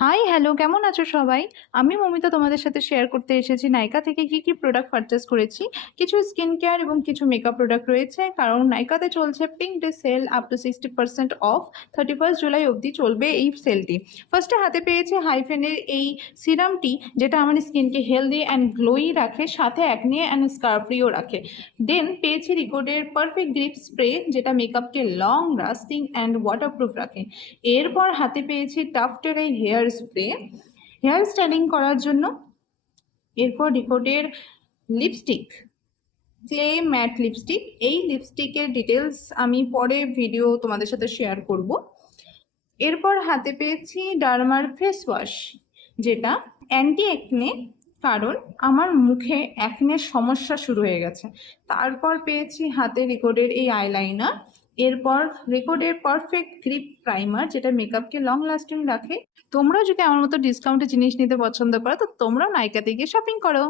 High, hello, কেমন আছো সবাই? আমি মমিতা তোমাদের সাথে শেয়ার করতে এসেছি নাইকা থেকে কি প্রোডাক্ট পারচেস করেছি। কিছু স্কিন কেয়ার এবং কিছু মেকআপ প্রোডাক্ট রয়েছে, কারণ নাইকাতে চলছে pink day sale up to 60% off. 31 জুলাই অবধি চলবে এই সেলটি। ফার্স্টে হাতে পেয়েছি হাইফেনের এই সিরামটি, যেটা আমার স্কিনকে হেলদি অ্যান্ড গ্লোই রাখে, সাথে অ্যাকনে অ্যান্ড স্কার ফ্রিও রাখে। দেন পেয়েছি রিকোডের পারফেক্ট গ্রিপ স্প্রে, যেটা মেকআপকে লং লাস্টিং অ্যান্ড ওয়াটারপ্রুফ রাখে। এরপর হাতে পেয়েছি টাফটের এই হেয়ার স্প্রে, হেয়ার স্টাইলিং করার জন্য। এরপর রিকোডের লিপস্টিক, ক্লে ম্যাট লিপস্টিক। এই লিপস্টিকের ডিটেলস আমি পরে ভিডিও তোমাদের সাথে শেয়ার করব। এরপর হাতে পেয়েছি ডার্মার ফেস ওয়াশ, যেটা অ্যান্টি অ্যাকনে, কারণ আমার মুখে অ্যাকনের সমস্যা শুরু হয়ে গেছে। তারপর পেয়েছি হাতে রিকোডের এই আইলাইনার। এরপর রিকোডের পারফেক্ট গ্রিপ প্রাইমার, যেটা মেকআপকে লং লাস্টিং রাখে। তোমরাও যদি আমার মতো ডিসকাউন্টে জিনিস নিতে পছন্দ করো, তো তোমরাও নাইকাতে গিয়ে শপিং করো।